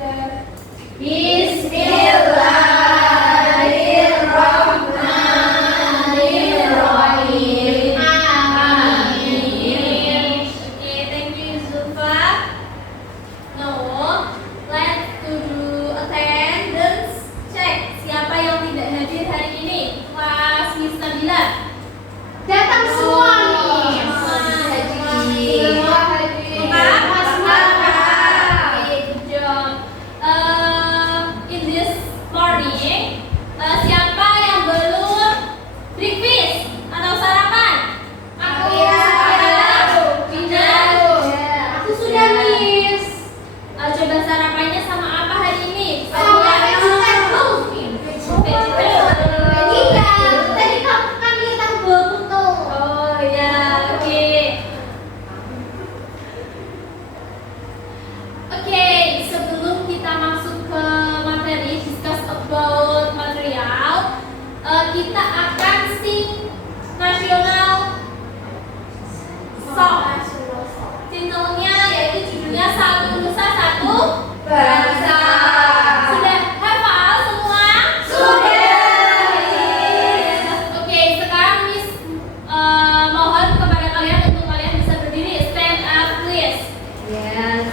Bismillahirrahmanirrahim. Amin. Okay, thank you Zulfa. Now, let's do attendance check. Siapa yang tidak hadir hari ini? Kelas Miss Nabila. Datang semua nih. Semua hadir. Okay, good job. In this morning, siapa yang belum breakfast atau sarapan? Aku. Tidak. Aku sudah, Miss. Coba sarapannya sama apa hari ini? Sama vegetable. Vegetable. Iya, tadi kamu kan lihat aku bawa foto. Oh ya, oke. Oke, sebelum kita masuk ke materi discuss about material, kita akan sing nasional song. Singlenya yaitu judulnya Satu Nusa Satu Bangsa. Sudah hafal semua? Oke, sekarang Miss mohon kepada kalian untuk kalian bisa berdiri. Stand up please. Yes.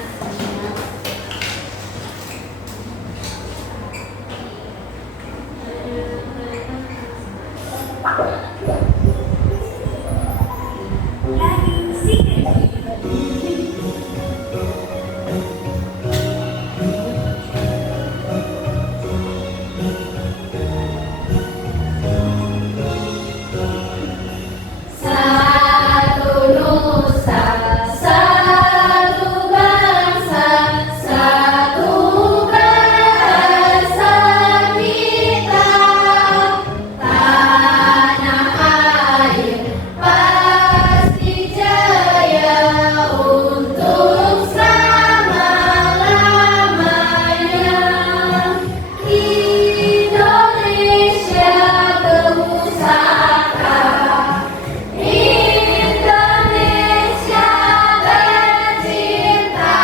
Satu nusa, satu bangsa, satu bahasa kita. Tanah air pasti jaya untuk selama-lamanya. Indonesia berpusaka, Indonesia tercinta,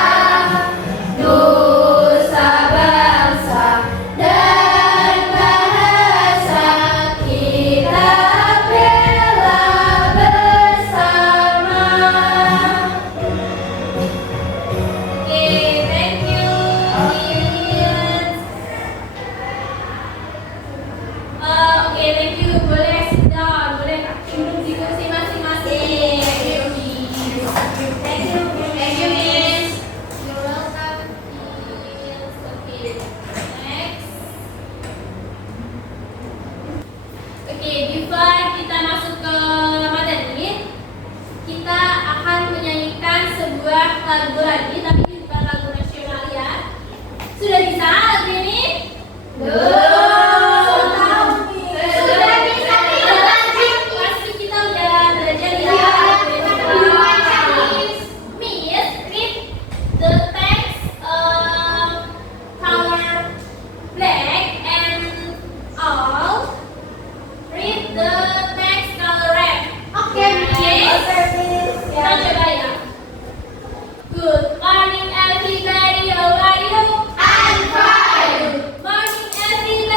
nusa bangsa dan bahasa kita bela bersama. Oke, thank you. Oke, thank you. Boleh sit down, boleh duduk di kursi masing-masing. Thank you, Miss. You're welcome, Miss. Oke, next. Oke, before kita masuk ke materi, kita akan menyanyikan sebuah lagu lagi, tapi ini bukan lagu nasional ya. Sudah bisa lagu ini? Sudah bisa lanjut. Pasti kita udah belajar ya. Miss, read the text color black and all. Read the text color red. Oke, Miss. Kita coba ya. Good morning everybody, how are you? I'm fine. Good morning everybody.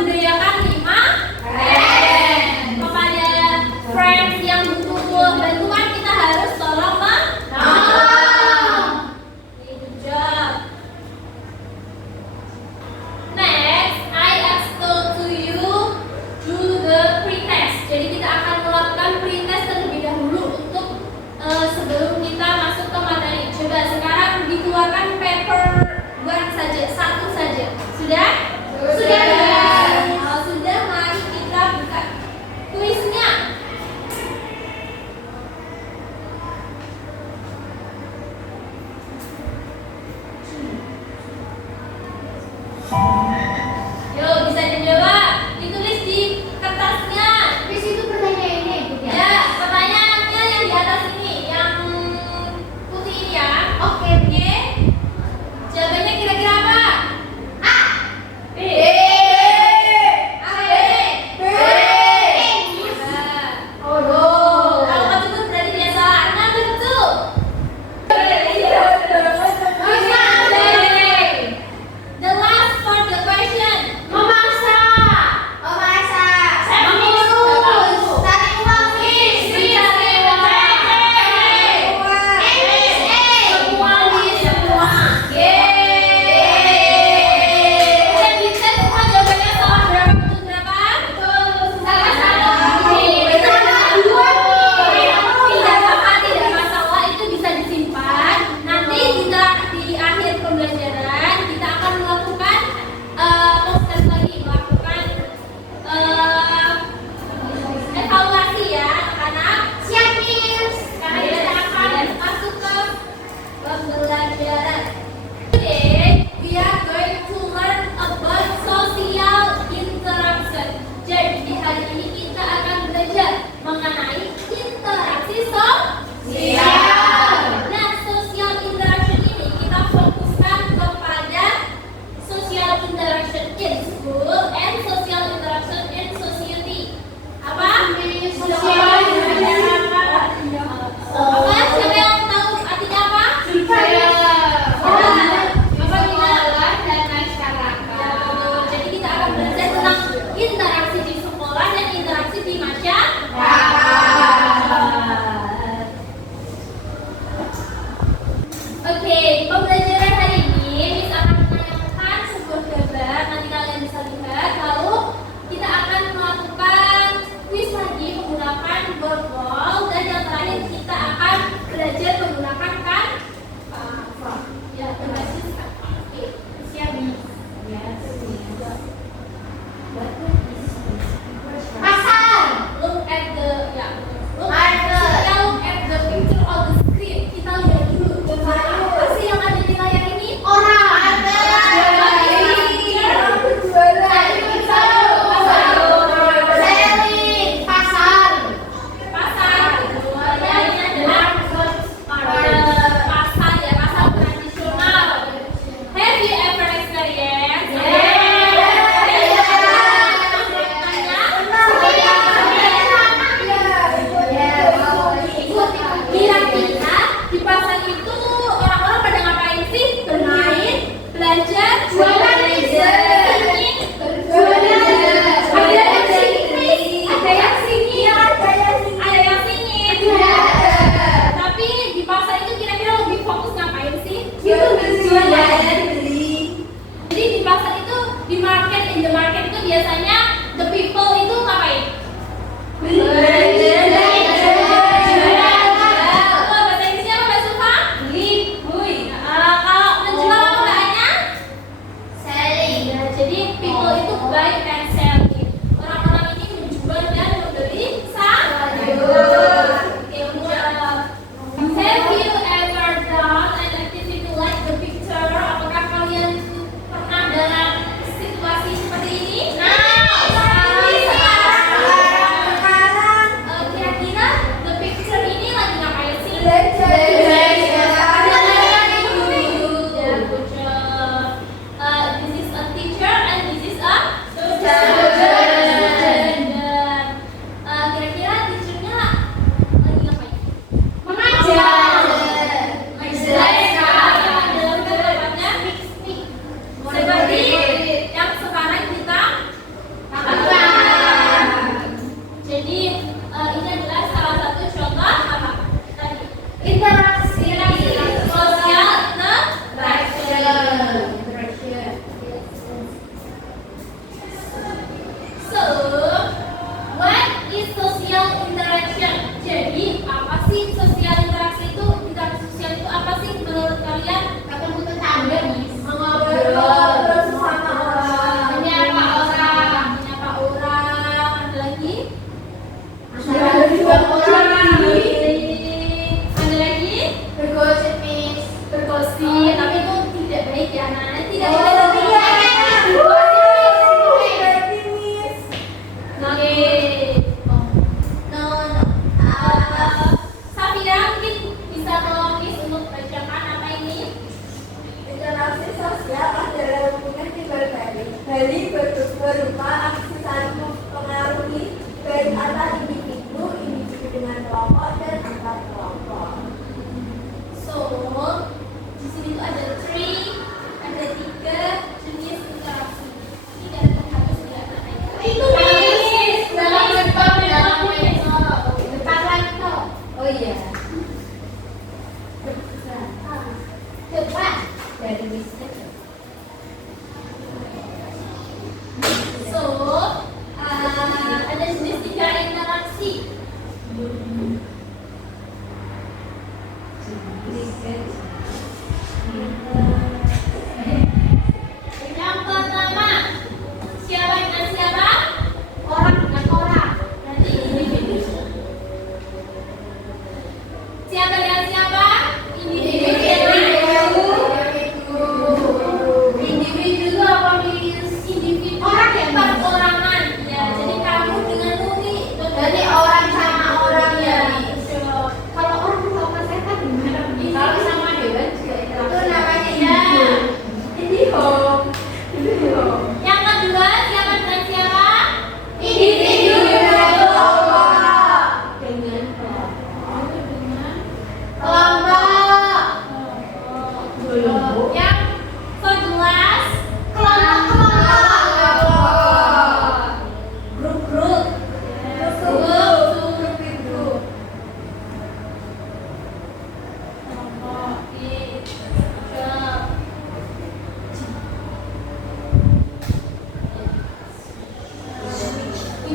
membudayakan 5 kepada friends yang butuh bantuan kita harus tolong menolong. Good job. Next, I explain to you do the pretest. Jadi kita akan melakukan pretest terlebih dahulu untuk sebelum kita masuk ke materi. Coba sekarang dikeluarkan paper one saja, satu saja. Sudah? Sudah. Kalau sudah, mari kita buka kuisnya. Yuk, bisa dijawab. Ditulis di kertasnya. Habis itu pertanyaannya Ibu ya. Ya, pertanyaannya yang di atas ini, yang putih ini ya. Oke. Oke. Jawabannya kira-kira apa? A. B. A, B. B. Oh. Kalau kamu sebut berarti dia salah. Number 2. The last for the question. Memasak. Mengurus. Cari uang. Semua. Dan kita semua jawabannya salah berapa untuk berapa? Salah satu. Tidak apa-apa, tidak masalah, itu bisa disimpan. Nanti kita di akhir pembelajaran kita akan melakukan post-test lagi, melakukan evaluasi ya anak-anak. Siap, Miss. Karena kita akan masuk ke pembelajaran. Today we are going to learn about social interaction. Jadi di hari ini kita akan belajar mengenai interaksi sosial. Nah, social interaction ini kita fokuskan kepada social interaction in school and social interaction in society. Apa? Social interaction. Apa? Siapa yang tahu artinya apa? Jadi kita akan belajar tentang interaksi di sekolah dan interaksi di masyarakat. Oke, pembelajaran hari ini Miss akan menayangkan sebuah gambar. Nanti kalian bisa lihat. Lalu kita akan melakukan quiz lagi menggunakan board wall. Dan yang terakhir kita akan belajar menggunakan kanva. Ya, berbasis kanva. Oke, siap nih. Pasar. Look at the Marker. look at the picture on the screen. Kita lihat dulu gambar apa sih yang ada di layar ini? Orang. Selling. Pasar. Pasar. Ya, ini adalah pasar ya, pasar tradisional. Have you ever experienced? Kira-kira di pasar itu orang-orang pada ngapain sih? Bermain, belajar, jualan, ada yang singit. Tapi di pasar itu kira-kira lebih fokus ngapain sih? Jadi di pasar itu, di market, in the market itu biasanya the people itu ngapain? Bahasa Inggrisnya apa Mbak Sufa? Kalau menjual apa mbaknya? Selling. Ya, jadi people itu buy and selling. Orang-orang ini menjual dan membeli sayur. Oke, menjual. Have you ever done an activity like the picture? Apakah kalian pernah dalam situasi seperti ini? Sekarang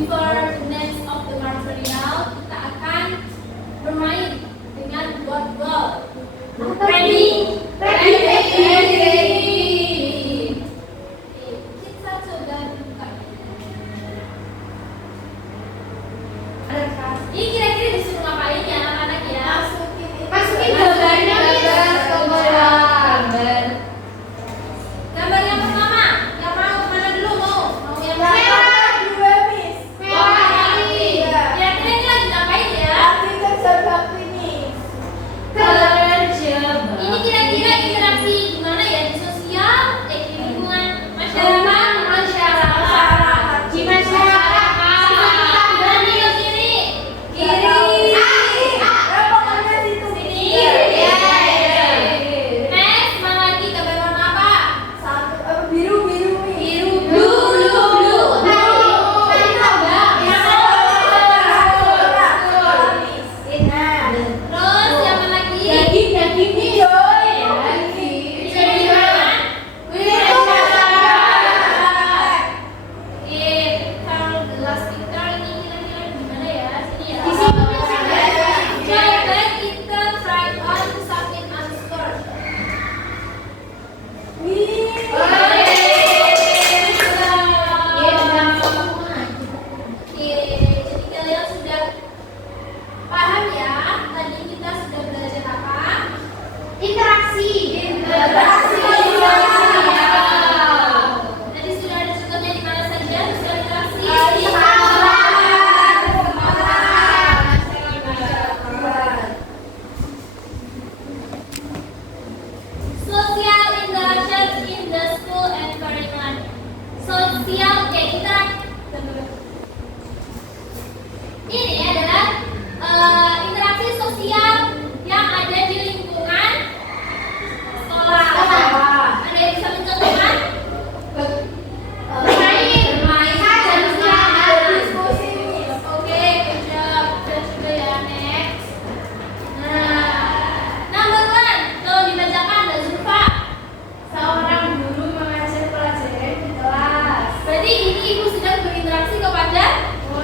before the next of the material, kita akan bermain dengan board ball. Ready? Kita coba buka. Ini kira-kira disuruh ngapain ya anak-anak ya? Masukin gambarnya ke bola. Gambar yang pertama, yang mau mana dulu mau? Mau yang mana? Merah. Kira-kira ini lagi ngapain ya? Ini kira-kira interaksi gimana ya di sosial, di lingkungan masyarakat, Di masyarakat. dan di kiri. Next, mana lagi gambar warna apa? Biru. Terus yang mana lagi? Kalau gelas kita ini kira-kira gimana ya? Sini ya. Di sini. Coba kita try on something on skirt. Oke, jadi kalian sudah paham ya? Tadi kita sudah belajar apa? Interaksi. Tadi sudah ada contohnya di mana saja sosial interaksi. Social interaction in the school environment. Sosial interaksi. Ini adalah interaksi sosial yang ada di lingkungan sekolah. Ada yang bisa mencontohkan? Oke, good job. Kita coba ya, next. Nah, number one, kalau dibacakan ada Zulfa. Seorang guru mengajar pelajaran di kelas. Berarti ini ibu sedang berinteraksi kepada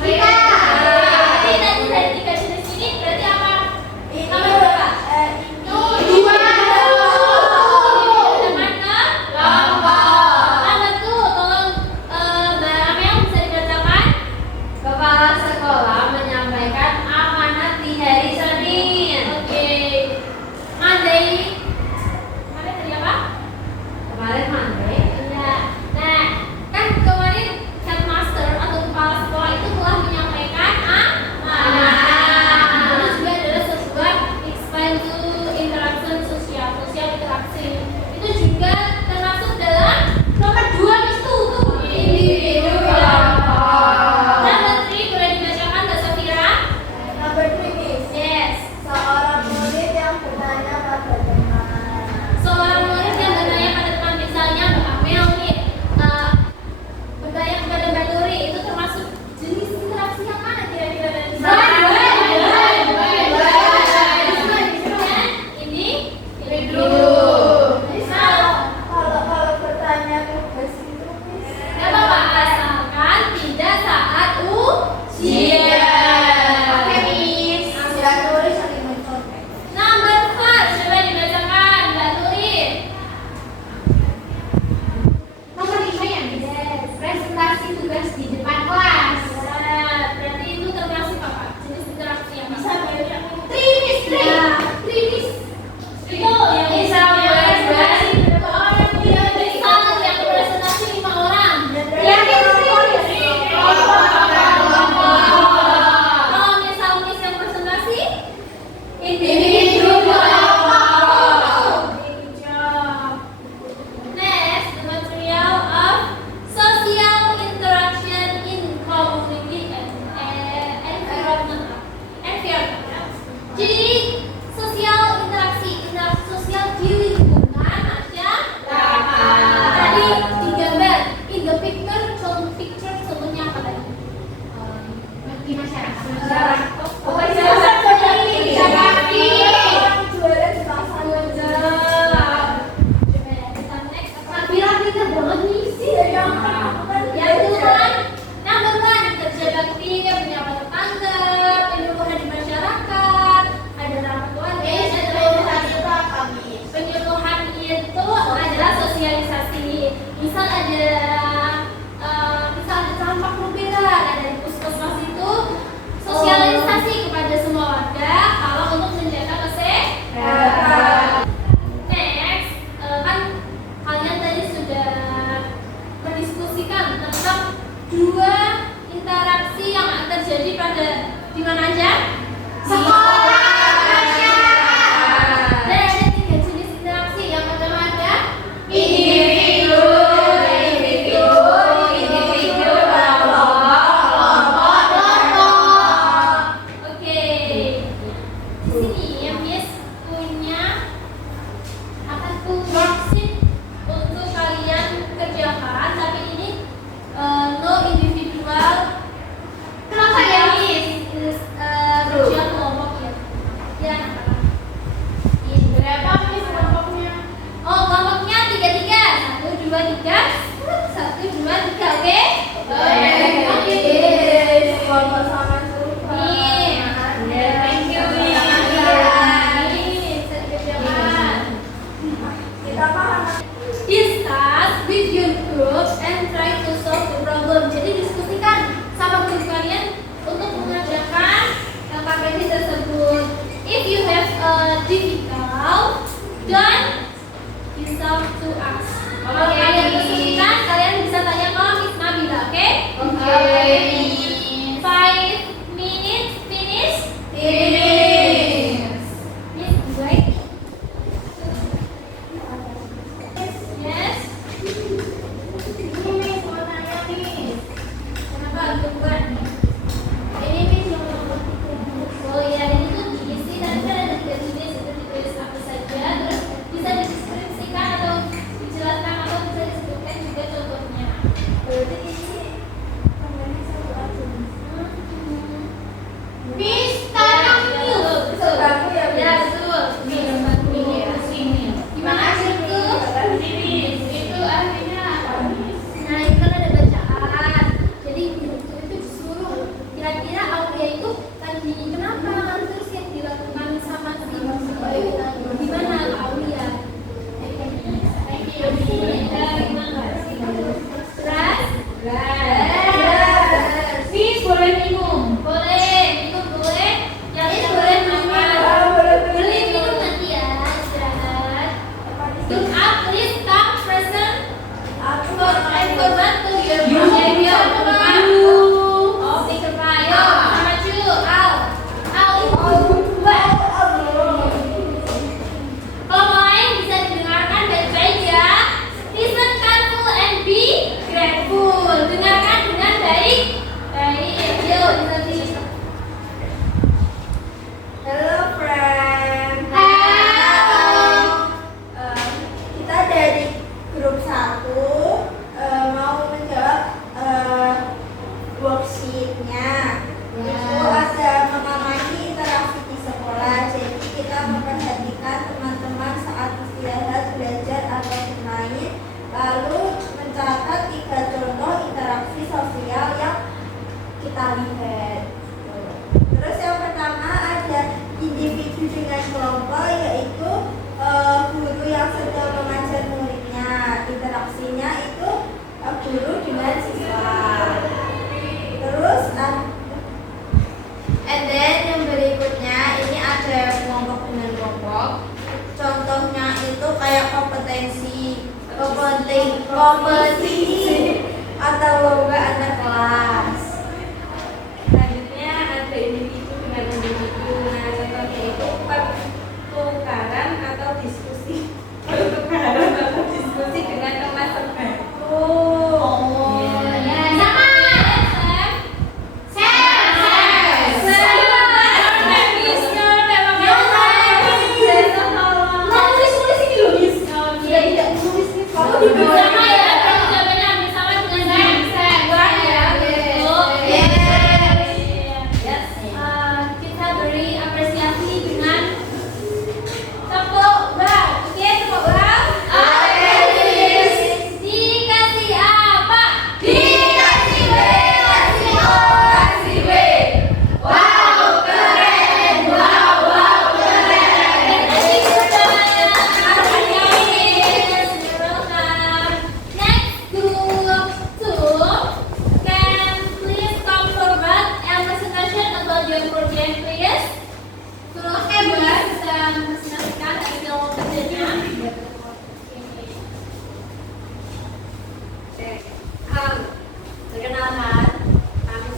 Kita. Berarti tadi dari tiga jenis ini berarti apa? Nomor berapa? Dua. Teman ke? Nomor tuh, tolong Mbak Amel bisa dibacakan. Kepala sekolah menyampaikan amanat di hari Senin. Oke. Monday. Monday tadi apa? Kemarin Monday. Iya. Nah, kan kemarin headmaster atau kepala sekolah itu telah menyampaikan amanat. Itu juga adalah sebuah explain to interaction sosial interaksi. Itu juga termasuk dalam nomor 2 itu individual. Number 3 boleh dibacakan Mbak Safira? Yes. Seorang murid yang bertanya pada teman. Seorang murid yang bertanya pada teman, misalnya Mbak Amel nih bertanya kepada Mbak Nuri, itu termasuk jenis interaksi yang mana kira-kira dari sana? Ini Kalau bertanya tugas itu Gak apa-apa, asalkan tidak saat ujian. sudah tulis saling mencontek. Number 4, coba dibacakan Mbak Nuri. Nomor 5 ya, Miss. Presentasi tugas di depan kelas. Nah, berarti itu termasuk apa? Jenis interaksi yang bisa Trimis. itu yang bisa misal yang presentasi 5 orang. Kalau misal yang presentasi Next, the material of social interaction in community and environment. Jadi sosial interaksi sosial di lingkungan masyarakat. Tadi digambar in the picture, contohnya apa tadi? Di masyarakat. Jualan di pasar. Yang itu kan number 1 kerja bakti interaksi yang terjadi pada di mana aja? Sekolah, masyarakat. Dan ada 3 jenis interaksi. Yang pertama ada Individu, kelompok. Oke. Di sini ya Miss punya apa tuh worksheet untuk kalian kerjakan, tapi ini no individual. Kenapa ya, Miss? Kerja kelompok ya. Ya. Ini Berapa Miss kelompoknya? oh kelompoknya 3-3. 1, 2, 3. 1, 2, 3. Oke? Oke. Kelompok sama suka. Nih. Thank you, Miss. Nih, bisa dikerjakan. Kita paham. Discuss with your group and try to solve the problem. Jadi diskusikan sama grup kalian untuk mengerjakan KPI tersebut. If you have a difficult, don't yourself to us. Kalau Oke. kalian kesulitan, kalian bisa tanya ke Miss Nabila, oke? Oke. 5 minutes finish. Finish. Miss, wait. Yes. Ini Miss mau tanya Miss. Kenapa bukan? Ini Miss yang nomor 3. Oh iya, ini tuh diisi dan kan ada 3 jenis, itu ditulis apa saja, terus bisa dideskripsikan atau dijelaskan atau bisa disebutkan juga contohnya. Berarti ini namanya satu aja. Miss, tanam Ya, Miss. betul. Baku ya, Miss? Ya, betul. Gimana itu? Itu artinya apa, Miss? Nah, itu kan ada bacaan. Jadi guru itu disuruh kira-kira Aulia itu tadi kenapa, terus yang dilakukan sama si gimana Aulia? Miss, boleh minum. Boleh, minum boleh. Yang ini boleh makan. Boleh minum nanti ya, istirahat. Look up, please stop, present. And forward to your behavior. Oh, pikir ayo, maju, Kelompok lain bisa didengarkan baik-baik ya. Listen careful and be grateful. Dengarkan dengan baik. Baik, yuk bisa. Hello friend. Halo. Kita dari grup 1 mau menjawab worksheetnya. Itu ada mengamati interaksi di sekolah. Jadi kita memperhatikan teman-teman saat istirahat, belajar atau bermain, lalu mencatat 3 contoh interaksi sosial yang kita lihat. Terus yang pertama ada individu dengan kelompok, yaitu guru yang sedang mengajar muridnya. Interaksinya itu guru dengan siswa. Terus and then yang berikutnya ini ada kelompok dengan kelompok. Contohnya itu kayak kompetisi atau lomba antar kelas. Selanjutnya ada individu dengan individu. Nah, contohnya itu pertukaran atau diskusi. Pertukaran atau diskusi dengan kelas sebaya. Oh, ya. Sama. Sama ya, kalau jawabannya ambil sama dengan ya. Betul. Yes. Kita beri apresiasi dengan tepuk bang. Oke, tepuk bang. Dikasih apa? Dikasih W, kasih O, kasih W. Wow, keren. Wow, keren. Thank you semuanya. Next group 2, can please come forward and presentation about your project, please. Terus bisa presentasikan hasil kerjanya. Perkenalkan, kami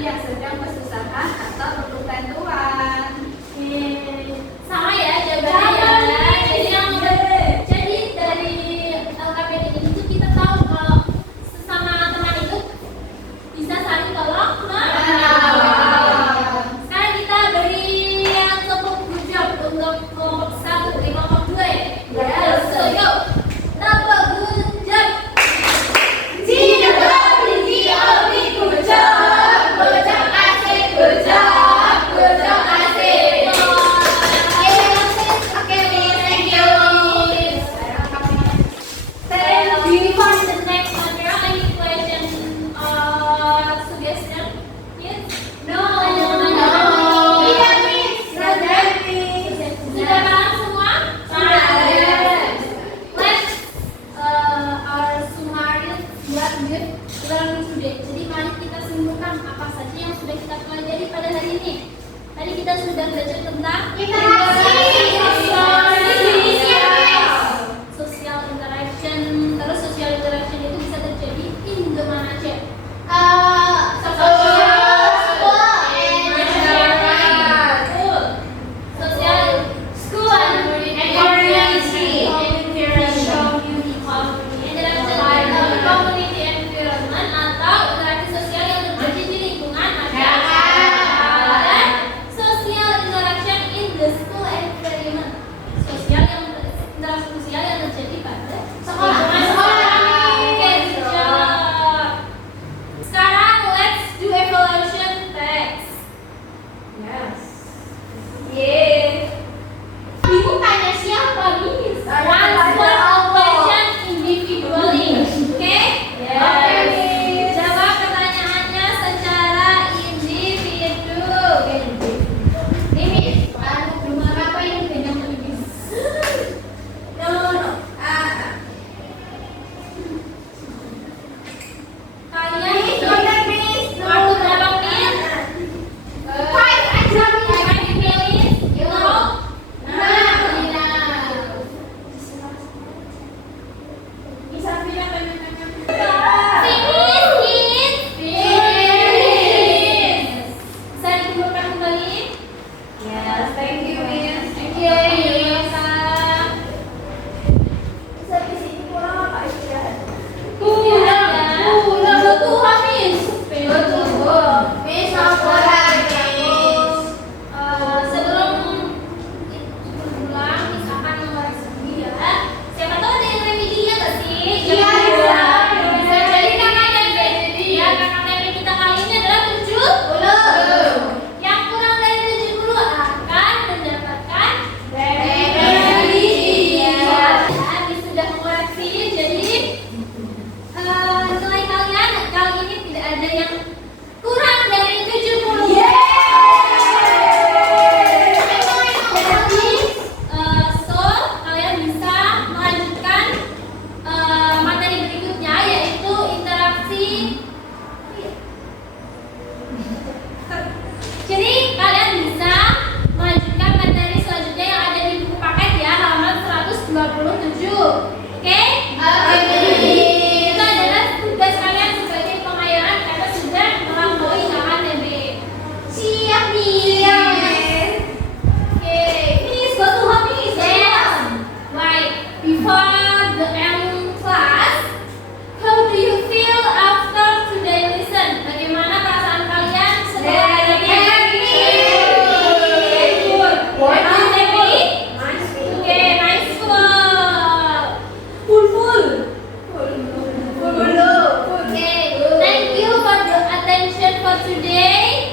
yang sedang kesusahan atau perlu bantuan. Sama ya jawabannya ya. Jadi dari LKPD ini tuh kita tahu kalau sesama teman itu bisa saling tolong menolong. Sekarang kita beri yang kelompok good job untuk kelompok 1 dari kelompok 2 ya. Yes. So go. Kelompok good job. Before the next one, there are any question or suggestion? Yes? No. Sudah paham semua? Let's our summary what we've learned today. Jadi mari kita simpulkan apa saja yang sudah kita pelajari pada hari ini. Tadi kita sudah belajar tentang social interaction. Terus social interaction itu bisa terjadi in the mana aja? School and community environment atau interaksi sosial yang terjadi di lingkungan masyarakat. Dan social interaction in the school environment. Interaksi sosial yang terjadi pada sekolah. Oke, good job. Sekarang let's do evaluation text. Ibu tanya siapa, Miss? Answer all questions individually. Oke? Jawab pertanyaannya secara individu. Ini rumah apa yang beda sama ini? Kalian waktu berapa menit? 5 aja, Miss. 5 minutes? No? Bisa dikumpulkan kembali? Thank you, Miss. Sebelum pulang, Miss akan mengoreksi ya. Siapa tahu ada yang remedi ya nggak sih? Iya. Jadi kakak TP kita kali ini adalah 70. Yang kurang dari 70 akan mendapatkan remedi. Miss sudah mengoreksi, jadi nilai kalian kali ini tidak ada yang kurang dari 70. Jadi, so kalian bisa melanjutkan materi berikutnya yaitu interaksi. Jadi kalian bisa melanjutkan materi selanjutnya yang ada di buku paket ya, halaman 127. Oke? Itu adalah tugas kalian sebagai pengayaan karena sudah melampaui KKTB. Siap, Miss. Okay, Miss, go to hobbies. Yes. Right. Before the end class, how do you feel after today lesson? Bagaimana perasaan kalian setelah hari ini? Good. Are you happy? Okay, nice school. Full. Okay. Thank you for the attention for today.